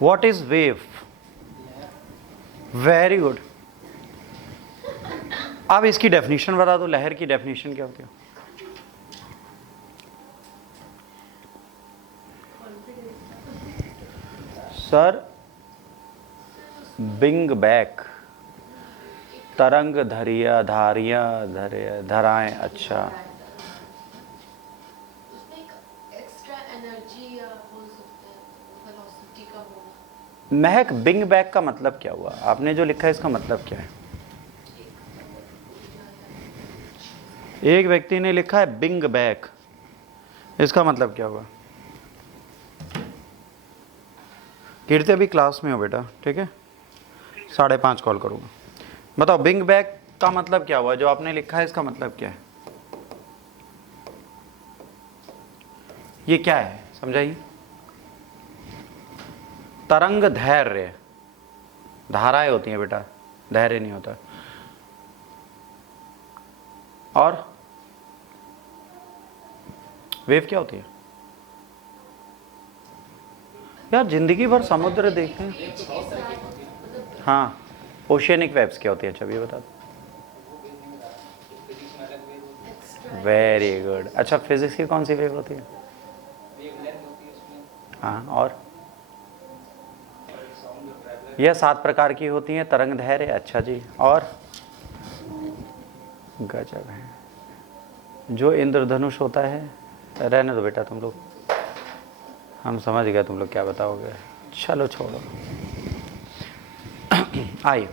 What is wave? Very good. अब इसकी definition बता दो, लहर की डेफिनेशन क्या होती है? सर बिंग बैक, तरंग धरिया, धारिया धराएं। अच्छा, उसमें एक एक्स्ट्रा एनर्जी या बोल सकते हैं वेलोसिटी का होना। महक, बिंग बैक का मतलब क्या हुआ? आपने जो लिखा है इसका मतलब क्या है? एक व्यक्ति ने लिखा है बिंग बैक, इसका मतलब क्या हुआ? कीर्ति अभी क्लास में हो बेटा, ठीक है, 5:30 कॉल करूँगा। बताओ बिंग बैक का मतलब क्या हुआ? जो आपने लिखा है इसका मतलब क्या है? ये क्या है समझाइए। तरंग धैर्य, धाराएं होती हैं बेटा, धैर्य नहीं होता। और वेव क्या होती है? यार जिंदगी भर समुद्र देखें। हाँ, ओशियनिक वेव्स क्या होती है? अच्छा ये बता दो। Very good. अच्छा, फिजिक्स की कौन सी वेव होती है? हाँ, और यह 7 प्रकार की होती हैं, तरंग धैर्य। अच्छा जी, और गजब है। जो इंद्रधनुष होता है, रहने दो बेटा तुम लोग, हम समझ गए तुम लोग क्या बताओगे, चलो छोड़ो। आइए,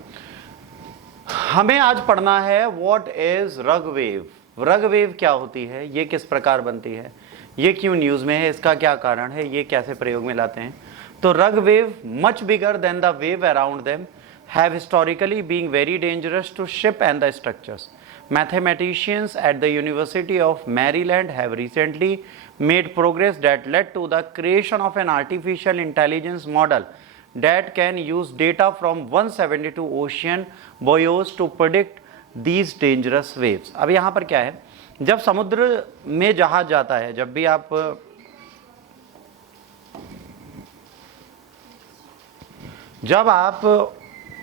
हमें आज पढ़ना है व्हाट इज रग वेव। रग वेव क्या होती है, ये किस प्रकार बनती है, ये क्यों न्यूज़ में है, इसका क्या कारण है, ये कैसे प्रयोग में लाते हैं। तो रग wave much bigger than the wave around them have historically been very dangerous to ship and the structures. Mathematicians at the University of Maryland have recently made progress that led to the creation of an artificial intelligence model that can use data from 172 ocean buoys to predict these dangerous waves. अब यहाँ पर क्या है, जब समुद्र में जहाज जाता है, जब भी आप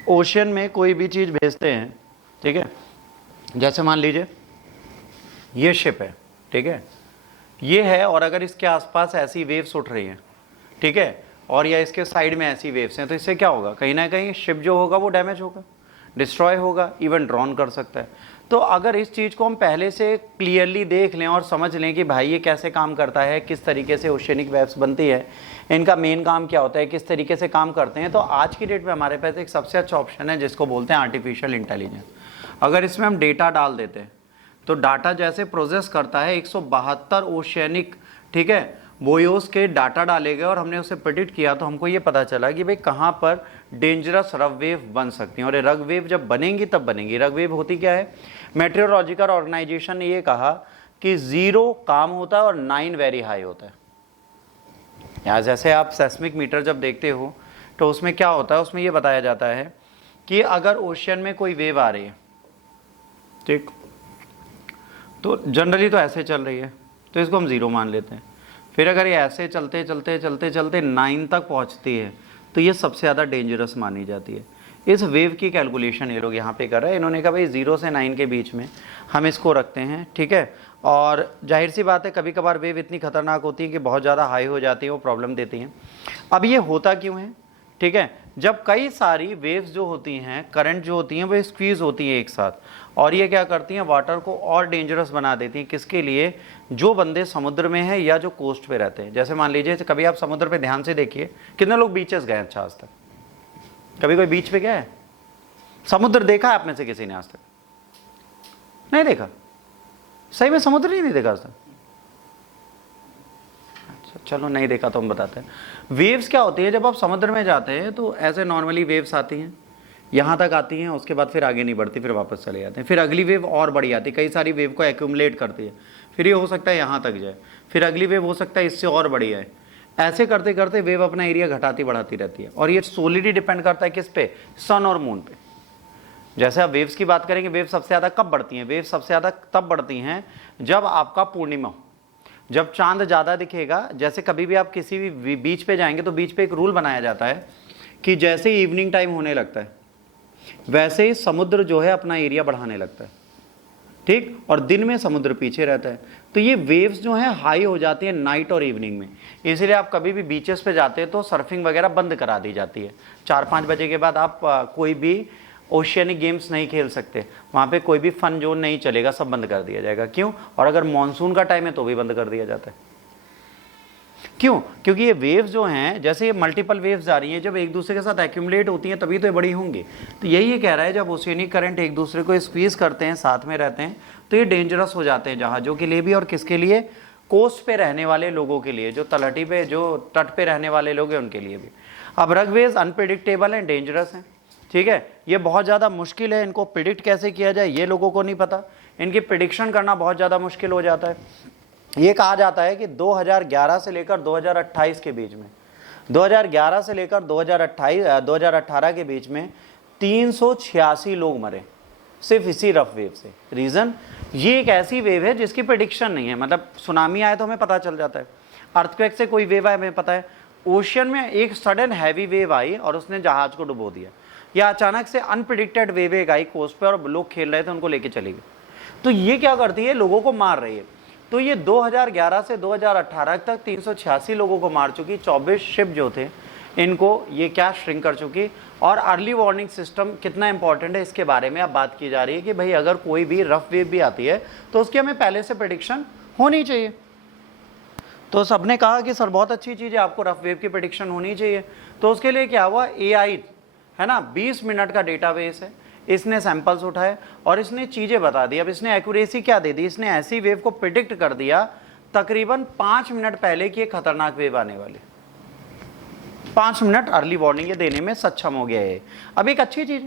ओशियन में कोई भी चीज़ भेजते हैं, ठीक है, जैसे मान लीजिए ये शिप है, ठीक है, ये है, और अगर इसके आसपास ऐसी वेव्स उठ रही हैं, ठीक है, और या इसके साइड में ऐसी वेव्स हैं, तो इससे क्या होगा, कहीं ना कहीं शिप जो होगा वो डैमेज होगा, डिस्ट्रॉय होगा, इवन ड्रॉन कर सकता है। तो अगर इस चीज़ को हम पहले से क्लियरली देख लें और समझ लें कि भाई ये कैसे काम करता है, किस तरीके से ओशियनिक वेव्स बनती है, इनका मेन काम क्या होता है, किस तरीके से काम करते हैं, तो आज की डेट में हमारे पास एक सबसे अच्छा ऑप्शन है जिसको बोलते हैं आर्टिफिशियल इंटेलिजेंस। अगर इसमें हम डेटा डाल देते हैं तो डाटा जैसे प्रोसेस करता है, 172 ओशियनिक, ठीक है, बोयोस के डाटा डाले गए और हमने उसे प्रेडिक्ट किया, तो हमको ये पता चला कि भाई कहाँ पर डेंजरस रग वेव बन सकती हैं। और ये रग वेव जब बनेंगी तब बनेंगी। रग वेव होती क्या है, मेट्रोलॉजिकल ऑर्गेनाइजेशन ने ये कहा कि 0 काम होता है और 9 वेरी हाई होता है। यहाँ जैसे आप सेस्मिक मीटर जब देखते हो तो उसमें क्या होता है, उसमें ये बताया जाता है कि अगर ओशियन में कोई वेव आ रही है, ठीक, तो जनरली तो ऐसे चल रही है, तो इसको हम 0 मान लेते हैं। फिर अगर ये ऐसे चलते चलते चलते चलते 9 तक पहुंचती है तो ये सबसे ज़्यादा डेंजरस मानी जाती है। इस वेव की कैलकुलेशन ये लोग यहाँ पे कर रहे हैं। इन्होंने कहा भाई 0 से 9 के बीच में हम इसको रखते हैं, ठीक है, और जाहिर सी बात है कभी कभार वेव इतनी खतरनाक होती है कि बहुत ज़्यादा हाई हो जाती है, वो प्रॉब्लम देती हैं। अब ये होता क्यों है, ठीक है, जब कई सारी वेव्स जो होती हैं, करंट जो होती हैं, वो स्क्वीज होती हैं एक साथ, और ये क्या करती हैं, वाटर को और डेंजरस बना देती हैं। किसके लिए, जो बंदे समुद्र में हैं या जो कोस्ट पे रहते हैं। जैसे मान लीजिए कभी आप समुद्र पे ध्यान से देखिए, कितने लोग बीचेस गए अच्छा आज तक, कभी कोई बीच पे गया है, समुद्र देखा है आप में से किसी ने आज तक? नहीं देखा, सही में समुद्र ही नहीं देखा आज तक। अच्छा चलो, नहीं देखा तो हम बताते हैं। वेव्स क्या होती है, जब आप समुद्र में जाते हैं तो ऐसे नॉर्मली वेव्स आती हैं, यहाँ तक आती हैं, उसके बाद फिर आगे नहीं बढ़ती, फिर वापस चले जाते हैं, फिर अगली वेव और बड़ी आती है, कई सारी वेव को एक्यूमुलेट करती है, फिर ये हो सकता है यहाँ तक जाए, फिर अगली वेव हो सकता है इससे और बड़ी आए। ऐसे करते करते वेव अपना एरिया घटाती बढ़ाती रहती है, और ये सोलिडली डिपेंड करता है किस पे, सन और मून पे। जैसे आप वेव्स की बात करेंगे, वेव सबसे ज़्यादा कब बढ़ती हैं, वेव सबसे ज़्यादा तब बढ़ती हैं जब आपका पूर्णिमा हो। जब चांद ज़्यादा दिखेगा, जैसे कभी भी आप किसी भी बीच पे जाएंगे तो बीच पे एक रूल बनाया जाता है कि जैसे ही इवनिंग टाइम होने लगता है वैसे ही समुद्र जो है अपना एरिया बढ़ाने लगता है, ठीक, और दिन में समुद्र पीछे रहता है। तो ये वेव्स जो हैं हाई हो जाती हैं नाइट और इवनिंग में, इसलिए आप कभी भी बीचेस पे जाते हैं तो सर्फिंग वगैरह बंद करा दी जाती है। 4-5 बजे के बाद आप कोई भी ओशियनिक गेम्स नहीं खेल सकते, वहाँ पे कोई भी फन जोन नहीं चलेगा, सब बंद कर दिया जाएगा। क्यों? और अगर मानसून का टाइम है तो भी बंद कर दिया जाता है। क्यों? क्योंकि ये वेव्स जो हैं, जैसे ये मल्टीपल वेव्स आ रही हैं, जब एक दूसरे के साथ एक्यूमुलेट होती हैं तभी तो ये बड़ी होंगी। तो यही ये कह रहा है, जब ओशियनिक करंट एक दूसरे को स्क्वीज करते हैं, साथ में रहते हैं, तो ये डेंजरस हो जाते हैं जहाज़ों के लिए भी, और किसके लिए? कोस्ट पे रहने वाले लोगों के लिए, जो तलहटी पे, जो तट पे रहने वाले लोग हैं उनके लिए भी। अब रग वेव्स अनप्रिडिक्टेबल हैं, डेंजरस हैं, ठीक है, ये बहुत ज़्यादा मुश्किल है, इनको प्रिडिक्ट कैसे किया जाए ये लोगों को नहीं पता, इनकी प्रिडिक्शन करना बहुत ज़्यादा मुश्किल हो जाता है। ये कहा जाता है कि 2011 से लेकर 2028 के बीच में, 2011 से लेकर 2018 के बीच में 386 लोग मरे सिर्फ इसी रफ वेव से। रीज़न, ये एक ऐसी वेव है जिसकी प्रेडिक्शन नहीं है, मतलब सुनामी आए तो हमें पता चल जाता है, अर्थक्वेक से कोई वेव आए हमें पता है, ओशियन में एक सडन हैवी वेव आई और उसने जहाज को डुबो दिया, या अचानक से अनप्रिडिक्टेड वेव एक आई कोस्ट पे और लोग खेल रहे थे उनको लेके चली गई। तो ये क्या करती है? लोगों को मार रही है। तो ये 2011 से 2018 तक 386 लोगों को मार चुकी, 24 शिप जो थे इनको ये क्या श्रिंक कर चुकी। और अर्ली वार्निंग सिस्टम कितना इंपॉर्टेंट है इसके बारे में अब बात की जा रही है कि भाई अगर कोई भी रफ वेव भी आती है तो उसकी हमें पहले से प्रेडिक्शन होनी चाहिए। तो सबने कहा कि सर बहुत अच्छी चीज़ है, आपको रफ वेव की प्रेडिक्शन होनी चाहिए। तो उसके लिए क्या हुआ, AI है ना, 20 मिनट का डेटाबेस है, इसने सैंपल्स उठाए और इसने चीज़ें बता दी। अब इसने एक्यूरेसी क्या दे दी, इसने ऐसी वेव को प्रिडिक्ट कर दिया तकरीबन 5 मिनट पहले कि एक खतरनाक वेव आने वाली। 5 मिनट अर्ली वार्निंग ये देने में सक्षम हो गया है। अब एक अच्छी चीज़,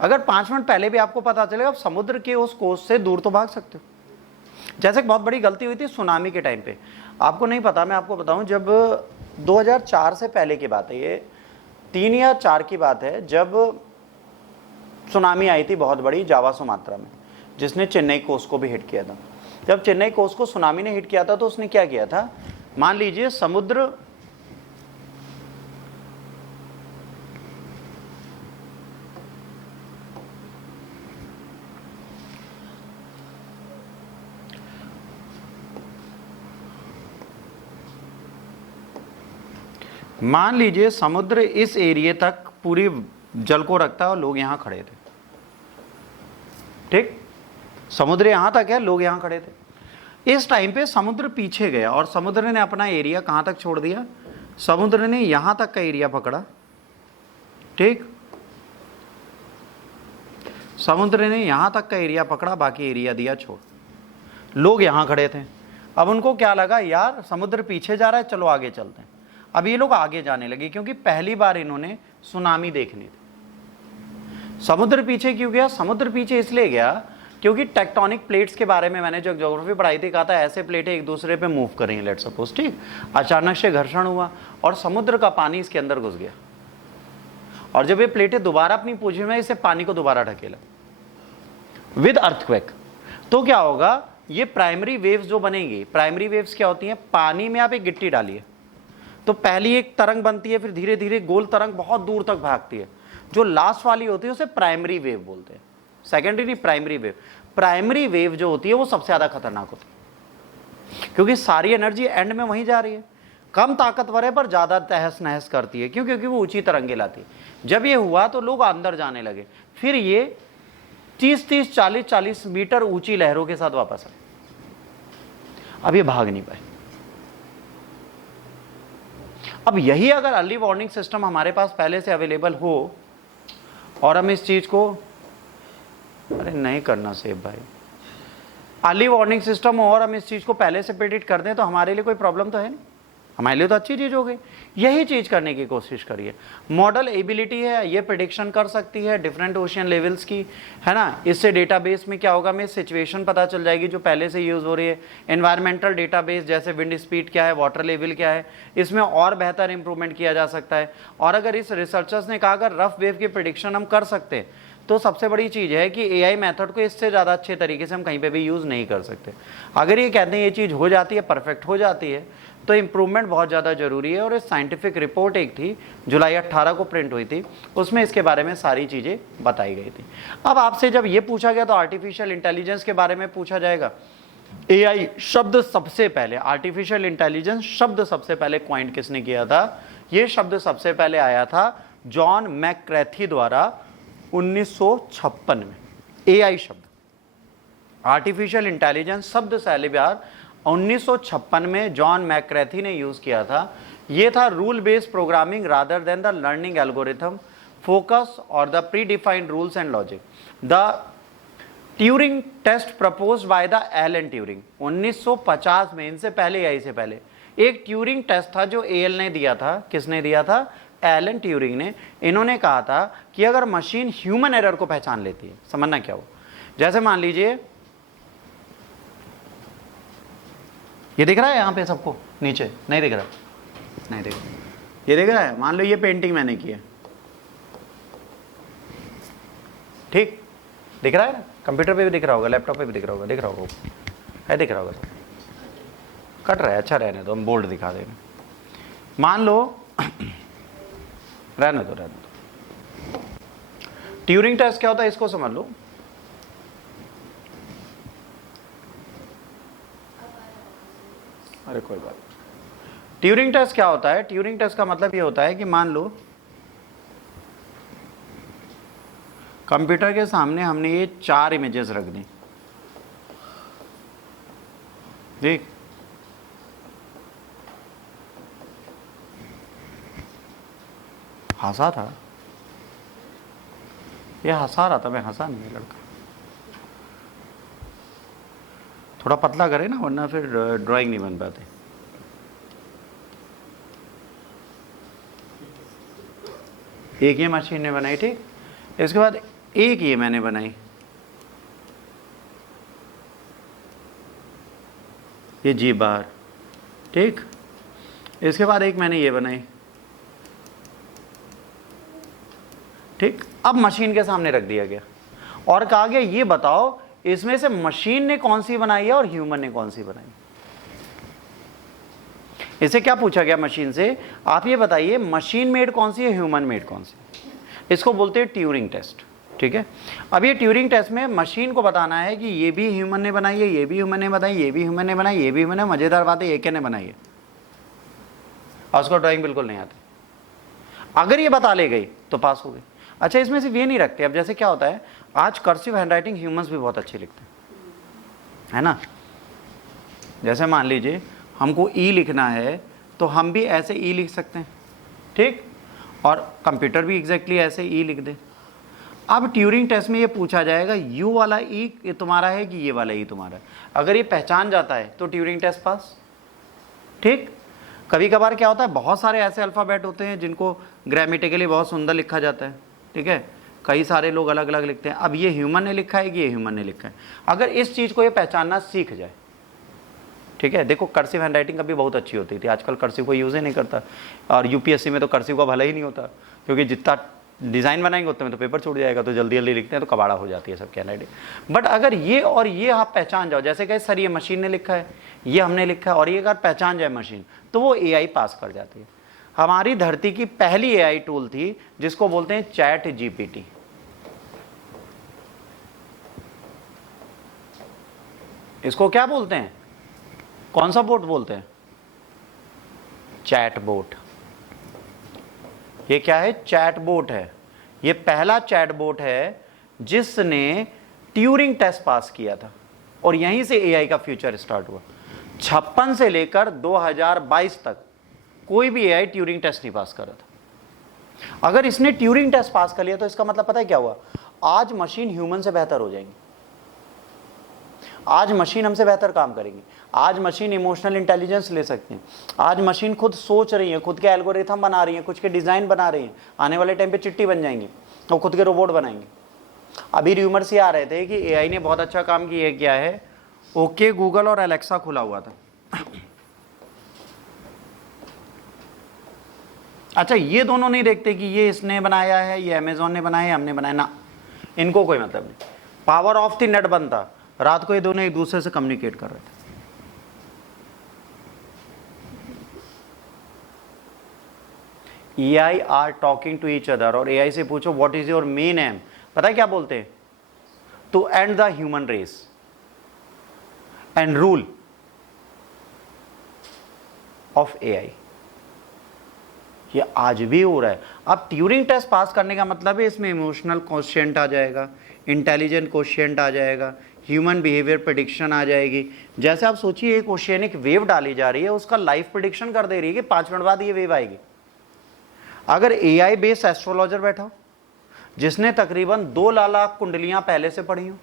अगर 5 मिनट पहले भी आपको पता चलेगा, आप समुद्र के उस कोस्ट से दूर तो भाग सकते हो। जैसे बहुत बड़ी गलती हुई थी सुनामी के टाइम पे, आपको नहीं पता, मैं आपको बताऊं, जब 2004 से पहले की बात है, ये 3 या 4 की बात है, जब सुनामी आई थी बहुत बड़ी जावा सुमात्रा में, जिसने चेन्नई कोस्ट को भी हिट किया था। जब चेन्नई कोस्ट को सुनामी ने हिट किया था तो उसने क्या किया था, मान लीजिए समुद्र इस एरिया तक पूरी जल को रखता है और लोग यहां खड़े थे, ठीक, समुद्र यहां तक है, लोग यहां खड़े थे। इस टाइम पे समुद्र पीछे गया और समुद्र ने अपना एरिया कहां तक छोड़ दिया, समुद्र ने यहां तक का एरिया पकड़ा, ठीक, समुद्र ने यहां तक का एरिया पकड़ा, बाकी एरिया दिया छोड़। लोग यहां खड़े थे, अब उनको क्या लगा, यार समुद्र पीछे जा रहा है, चलो आगे चलते हैं। अब ये लोग आगे जाने लगे क्योंकि पहली बार इन्होंने सुनामी देखनी थी। समुद्र पीछे क्यों गया, समुद्र पीछे इसलिए गया क्योंकि टेक्टोनिक प्लेट्स के बारे में मैंने जो ज्योग्राफी पढ़ाई थी, कहा था ऐसे प्लेटें एक दूसरे पे मूव कर रही हैं, लेट सपोज, ठीक, अचानक से घर्षण हुआ और समुद्र का पानी इसके अंदर घुस गया, और जब ये प्लेटें दोबारा अपनी पोजीशन में, इसे पानी को दोबारा ढकेला विद अर्थक्वेक। तो क्या होगा, ये प्राइमरी वेव्स जो बनेंगी, प्राइमरी वेव्स क्या होती हैं, पानी में आप एक गिट्टी डालिए तो पहली एक तरंग बनती है, फिर धीरे धीरे गोल तरंग बहुत दूर तक भागती है, जो लास्ट वाली होती है उसे प्राइमरी वेव बोलते हैं, सेकेंडरी नहीं, प्राइमरी वेव। प्राइमरी वेव जो होती है वो सबसे ज्यादा खतरनाक होती है क्योंकि सारी एनर्जी एंड में वहीं जा रही है, कम ताकतवर है पर ज्यादा तहस नहस करती है, क्यों, क्योंकि वो ऊंची तरंगे लाती है। जब ये हुआ तो लोग अंदर जाने लगे, फिर ये 30-30, 40-40 मीटर ऊंची लहरों के साथ वापस आए। अब ये भाग नहीं पाए। अब यही अगर अर्ली वार्निंग सिस्टम हमारे पास पहले से अवेलेबल हो और हम इस चीज को, अरे नहीं करना सेब भाई, अर्ली वार्निंग सिस्टम हो और हम इस चीज को पहले से प्रेडिक्ट कर दें तो हमारे लिए कोई प्रॉब्लम तो है नहीं, हमारे लिए तो अच्छी चीज हो गई। यही चीज करने की कोशिश करिए। मॉडल एबिलिटी है, ये प्रेडिक्शन कर सकती है डिफरेंट ओशियन लेवल्स की, है ना। इससे डेटाबेस में क्या होगा, हमें सिचुएशन पता चल जाएगी जो पहले से यूज हो रही है। एनवायरमेंटल डेटाबेस जैसे विंड स्पीड क्या है, वाटर लेवल क्या है, इसमें और बेहतर इंप्रूवमेंट किया जा सकता है। और अगर इस रिसर्चर्स ने कहा अगर रफ वेव की प्रेडिक्शन हम कर सकते हैं तो सबसे बड़ी चीज़ है कि एआई मेथड को इससे ज़्यादा अच्छे तरीके से हम कहीं पे भी यूज़ नहीं कर सकते। अगर ये कहते हैं ये चीज़ हो जाती है, परफेक्ट हो जाती है, तो इम्प्रूवमेंट बहुत ज़्यादा ज़रूरी है। और एक साइंटिफिक रिपोर्ट एक थी, जुलाई 18 को प्रिंट हुई थी, उसमें इसके बारे में सारी चीज़ें बताई गई थी। अब आपसे जब ये पूछा गया तो आर्टिफिशियल इंटेलिजेंस के बारे में पूछा जाएगा। एआई शब्द सबसे पहले, आर्टिफिशियल इंटेलिजेंस शब्द सबसे पहले क्वाइंट किसने किया था? ये शब्द सबसे पहले आया था जॉन मैकक्रैथी द्वारा 1956 में। एआई शब्द, आर्टिफिशियल इंटेलिजेंस शब्द पहली बार 1956 में जॉन मैकक्रैथी ने यूज किया था। ये था rule based programming rather than the learning algorithm, focus और the predefined rules and logic. The Turing test proposed by the Alan Turing. 1950 में, इनसे पहले, एआई से पहले, एक ट्यूरिंग टेस्ट था जो एल ने दिया था। किसने दिया था? एलन ट्यूरिंग ने। इन्होंने कहा था कि अगर मशीन ह्यूमन एरर को पहचान लेती है, समझना क्या हो, जैसे मान लीजिए ये दिख रहा है यहाँ पे सबको, नीचे नहीं दिख रहा? नहीं दिख रहा, ये दिख रहा है? मान लो ये पेंटिंग मैंने की है, ठीक, दिख रहा है ना? कंप्यूटर पे भी दिख रहा होगा, लैपटॉप पे भी दिख रहा होगा, दिख रहा होगा है, दिख रहा होगा। कट रहा है, अच्छा रहने दो, हम बोल्ड दिखा देंगे। मान लो रहने दो। ट्यूरिंग टेस्ट क्या होता है इसको समझ लो। अरे कोई बात। ट्यूरिंग टेस्ट क्या होता है? ट्यूरिंग टेस्ट का मतलब ये होता है कि मान लो कंप्यूटर के सामने हमने ये 4 इमेजेस रख दी, देख, हंसा था, ये हंसा रहा था, मैं हंसा नहीं है लड़का। थोड़ा पतला करे ना, वरना फिर ड्राइंग नहीं बन पाती। एक ये मशीन ने बनाई, ठीक, इसके बाद एक ये मैंने बनाई, ये जी बार, ठीक, इसके बाद एक मैंने ये बनाई, ठीक। अब मशीन के सामने रख दिया गया और कहा गया ये बताओ इसमें से मशीन ने कौन सी बनाई है और ह्यूमन ने कौन सी बनाई। इसे क्या पूछा गया मशीन से? आप ये बताइए मशीन मेड कौन सी है, ह्यूमन मेड कौन सी? इसको बोलते हैं ट्यूरिंग टेस्ट, ठीक है। अब ये ट्यूरिंग टेस्ट में मशीन को बताना है कि ये भी ह्यूमन ने बनाई है, ये भी ह्यूमन ने बनाई, ये भी ह्यूमन ने बनाई, ये भी ह्यूमन ने। मजेदार बात है, एक ने बनाई है और उसको ड्राइंग बिल्कुल नहीं आती। अगर ये बता ले गई तो पास हो गई। अच्छा, इसमें सिर्फ ये नहीं रखते। अब जैसे क्या होता है, आज कर्सिव हैंडराइटिंग ह्यूमंस भी बहुत अच्छी लिखते हैं, है ना। जैसे मान लीजिए हमको ई लिखना है तो हम भी ऐसे ई लिख सकते हैं, ठीक, और कंप्यूटर भी एग्जैक्टली ऐसे ई लिख दे। अब ट्यूरिंग टेस्ट में ये पूछा जाएगा यू वाला ई तुम्हारा है कि ये वाला ई तुम्हारा है। अगर ये पहचान जाता है तो ट्यूरिंग टेस्ट पास, ठीक। कभी कभार क्या होता है, बहुत सारे ऐसे अल्फ़ाबेट होते हैं जिनको ग्रामेटिकली बहुत सुंदर लिखा जाता है, ठीक है, कई सारे लोग अलग अलग लिखते हैं। अब ये ह्यूमन ने लिखा है कि ये ह्यूमन ने लिखा है। अगर इस चीज़ को ये पहचानना सीख जाए, ठीक है। देखो कर्सिव हैंडराइटिंग कभी बहुत अच्छी होती थी, आजकल कर्सिव को यूज़ ही नहीं करता। और यूपीएससी में तो कर्सिव का भला ही नहीं होता, क्योंकि जितना डिज़ाइन बनाएंगे उतने में तो पेपर छूट जाएगा, तो जल्दी जल्दी लिखते हैं तो कबाड़ा हो जाती है सबकी हैंडराइटिंग। बट अगर ये और ये आप पहचान जाओ, जैसे कहे सर ये मशीन ने लिखा है, ये हमने लिखा है, और ये अगर पहचान जाए मशीन, तो वो एआई पास कर जाती है। हमारी धरती की पहली एआई टूल थी जिसको बोलते हैं चैट जीपीटी। इसको क्या बोलते हैं, कौन सा बोट बोलते हैं? Chat bot. ये क्या है? चैट बोट है। ये पहला चैट बोट है जिसने ट्यूरिंग टेस्ट पास किया था, और यहीं से एआई का फ्यूचर स्टार्ट हुआ। 56 से लेकर 2022 तक कोई भी एआई ट्यूरिंग टेस्ट नहीं पास कर रहा था। अगर इसने ट्यूरिंग टेस्ट पास कर लिया तो इसका मतलब पता है क्या हुआ? आज मशीन ह्यूमन से बेहतर हो जाएंगी, आज मशीन हमसे बेहतर काम करेंगी, आज मशीन इमोशनल इंटेलिजेंस ले सकती है, आज मशीन खुद सोच रही है, खुद के एल्गोरिथम बना रही है, कुछ के डिज़ाइन बना रही है, आने वाले टाइम पे चिट्टी बन जाएंगी और खुद के रोबोट बनाएंगे। अभी र्यूमर्स ये आ रहे थे कि एआई ने बहुत अच्छा काम किया है। ओके गूगल और एलेक्सा खुला हुआ था। अच्छा, ये दोनों नहीं देखते कि ये इसने बनाया है, ये अमेजोन ने बनाया है, हमने बनाया ना। इनको कोई मतलब नहीं। पावर ऑफ द नेट बनता, रात को ये दोनों एक दूसरे से कम्युनिकेट कर रहे थे। AI are talking to each other, और AI से पूछो what is your main aim, पता है क्या बोलते हैं? To end the human race and rule of AI। ये आज भी हो रहा है। अब ट्यूरिंग टेस्ट पास करने का मतलब है इसमें इमोशनल क्वेश्चन आ जाएगा, इंटेलिजेंट क्वेश्चन आ जाएगा, ह्यूमन बिहेवियर प्रेडिक्शन आ जाएगी। जैसे आप सोचिए एक ओशियनिक वेव डाली जा रही है, उसका लाइफ प्रेडिक्शन कर दे रही है कि 5 मिनट बाद ये वेव आएगी। अगर AI बेस्ड एस्ट्रोलॉजर बैठा हो जिसने तकरीबन 2 लाख कुंडलियां पहले से पढ़ी हो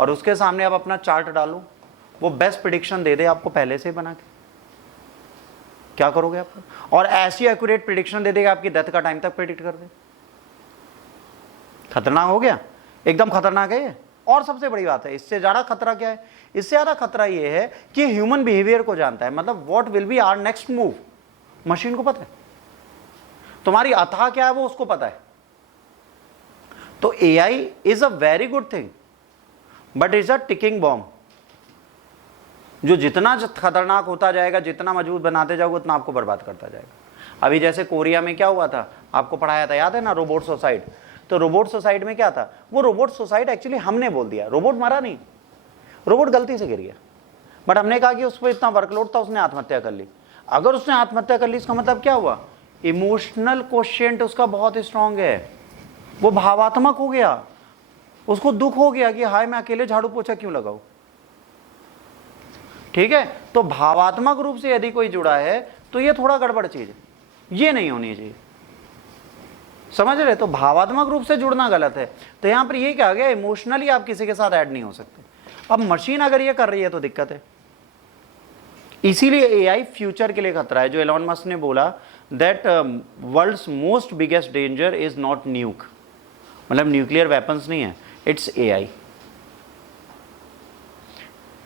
और उसके सामने आप अपना चार्ट डालो, वो बेस्ट प्रेडिक्शन दे दे आपको पहले से बना के, क्या करोगे आप? और ऐसी एक्यूरेट प्रेडिक्शन दे देगा आपकी डेथ का टाइम तक प्रेडिक्ट कर दे। खतरनाक हो गया, एकदम खतरनाक है ये। और सबसे बड़ी बात है, इससे ज्यादा खतरा क्या है? इससे ज्यादा खतरा ये है कि ह्यूमन बिहेवियर को जानता है, मतलब what will be our next move, machine को पता है। तुम्हारी अथा क्या है वो उसको पता है। तो AI is a very good thing but is a ticking bomb, जो जितना खतरनाक होता जाएगा, जितना मजबूत बनाते जाओगे, उतना आपको बर्बाद करता जाएगा। अभी जैसे कोरिया में क्या हुआ था, आपको पढ़ाया था, याद है ना, रोबोट सुसाइड। तो रोबोट सुसाइड में क्या था, वो रोबोट सुसाइड एक्चुअली हमने बोल दिया, रोबोट मरा नहीं, रोबोट गलती से गिर गया, बट हमने कहा कि उस पर इतना वर्कलोड था, उसने आत्महत्या कर ली। अगर उसने आत्महत्या कर ली इसका मतलब क्या हुआ? इमोशनल क्वोशिएंट उसका बहुत स्ट्रांग है, वो भावात्मक हो गया, उसको दुख हो गया कि हाय मैं अकेले झाड़ू पोछा क्यों लगाऊं। ठीक है, तो भावात्मक रूप से यदि कोई जुड़ा है तो ये थोड़ा गड़बड़ चीज है, ये नहीं होनी चाहिए, समझ रहे? तो भावात्मक रूप से जुड़ना गलत है। तो यहां पर ये क्या गया, इमोशनली आप किसी के साथ ऐड नहीं हो सकते। अब मशीन अगर ये कर रही है तो दिक्कत है। इसीलिए AI फ्यूचर के लिए खतरा है। जो एलॉन मस्क ने बोला that world's most biggest danger is not nuke, मतलब न्यूक्लियर वेपन्स नहीं है, इट्स AI।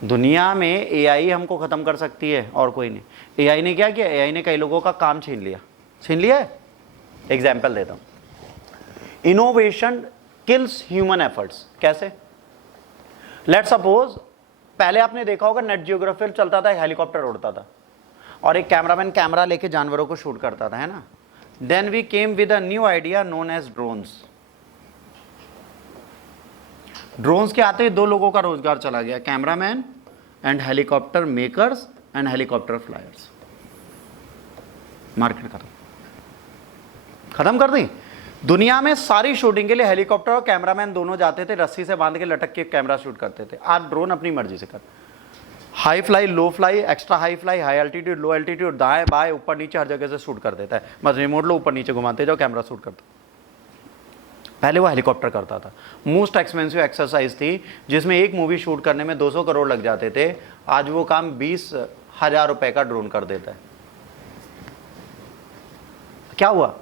दुनिया में AI हमको खत्म कर सकती है और कोई नहीं। AI ने क्या किया? AI ने कई लोगों का काम छीन लिया है। एग्जाम्पल देता हूं, इनोवेशन किल्स ह्यूमन एफर्ट्स। कैसे? लेट सपोज पहले आपने देखा होगा नेट जियोग्राफी चलता था, एक हेलीकॉप्टर उड़ता था और एक कैमरामैन कैमरा लेके जानवरों को शूट करता था, है ना। Then we came with a new idea known as drones. Drones के आते ही 2 लोगों का रोजगार चला गया, cameraman and helicopter makers and helicopter flyers. Market खत्म कर दी। दुनिया में सारी शूटिंग के लिए हेलीकॉप्टर और कैमरामैन दोनों जाते थे, रस्सी से बांध के लटक के कैमरा शूट करते थे। आज ड्रोन अपनी मर्जी से कर, high fly, low fly, extra high fly, high altitude, low altitude, दाएं बाएं ऊपर नीचे हर जगह से शूट कर देता है। बस रिमोट लो, ऊपर नीचे घुमाते जाओ, कैमरा शूट करता। पहले वो हेलीकॉप्टर करता था, मोस्ट एक्सपेंसिव एक्सरसाइज थी, जिसमें एक मूवी शूट करने में 200 करोड़ लग जाते थे। आज वो काम 20,000 रुपए का ड्रोन कर देता है। क्या हुआ?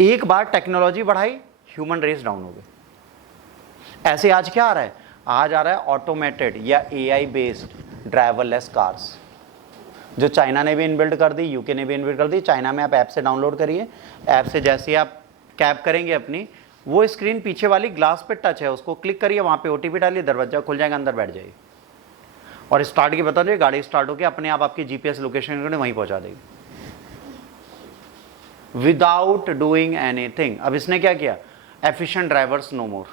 एक बार टेक्नोलॉजी बढ़ाई, ह्यूमन रेस डाउन हो गई। ऐसे आज क्या आ रहा है? आज आ रहा है ऑटोमेटेड या AI बेस्ड ड्राइवरलेस कार्स, जो चाइना ने भी इनबिल्ड कर दी, यूके ने भी इनबिल्ड कर दी। चाइना में आप ऐप से डाउनलोड करिए, ऐप से जैसे आप कैब करेंगे अपनी, वो स्क्रीन पीछे वाली ग्लास पे टच है, उसको क्लिक करिए, वहां पे OTP डालिए, दरवाजा खुल जाएगा, अंदर बैठ जाइए और स्टार्ट की बता दीजिए, गाड़ी स्टार्ट होकर अपने आप आपकी GPS लोकेशन वहीं पहुंचा देगी विदाउट डूइंग एनीथिंग। अब इसने क्या किया? एफिशिएंट ड्राइवर्स नो मोर।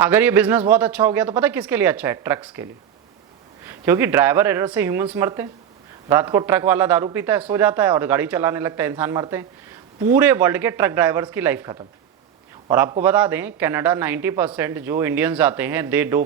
अगर ये बिजनेस बहुत अच्छा हो गया तो पता है किसके लिए अच्छा है? ट्रक्स के लिए, क्योंकि ड्राइवर एरर से ह्यूमंस मरते हैं। रात को ट्रक वाला दारू पीता है, सो जाता है और गाड़ी चलाने लगता है, इंसान मरते हैं। पूरे वर्ल्ड के ट्रक ड्राइवर्स की लाइफ खत्म। और आपको बता दें, कनाडा 90% जो इंडियंस जाते हैं दे डू